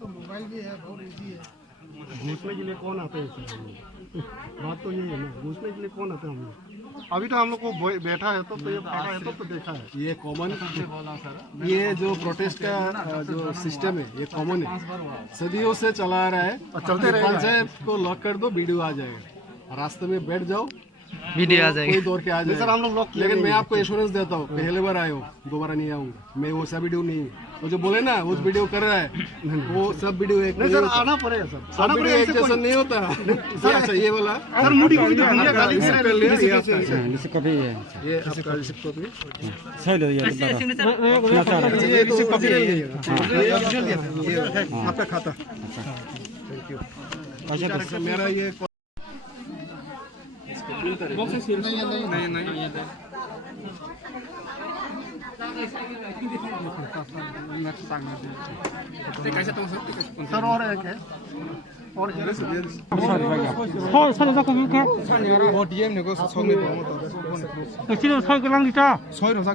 तो मोबाइल भी है, बहुत इजी है। घुसने के लिए कौन आता है इसमें? बात तो यही है ना, घुसने के लिए कौन आता है हम लोग? अभी तो हम लोग को बैठा है तो ये बैठा है तो देखा है। ये कॉमन, ये जो प्रोटेस्ट का जो सिस्टम है ये कॉमन है, सदियों से चला आ रहा है। चलते रहेगा। पंचायत को लॉक कर दो, वीडियो आ जाएगा। रास्ते में बैठ जाओ, वीडियो आ जाएगी, कोई दौड़ के आ जाएगा। सर हम लोग लॉक, लेकिन मैं आपको एश्योरेंस देता हूँ, पहले बार आए हो, दोबारा नहीं आऊंगा मैं। वो सब वीडियो नहीं, वो जो बोले ना वो वीडियो कर रहा है, वो सब वीडियो एक नहीं। सर आना पड़ेगा सर, सब वीडियो एक जैसा नहीं होता। अच्छा ये वाला सर मुड़ी को तो दुनिया गाली से कर लिया। ये आपका रिसिप्ट कॉपी है, ये आपका रिसिप्ट कॉपी सही लो। ये रिसिप्ट कॉपी है, ये आपका खाता। Thank you. अच्छा मेरा ये नहीं सर और एक है और 서울서 그렇게 어디에 내가 성에 보면 또 지금 서울 랑리자 서울서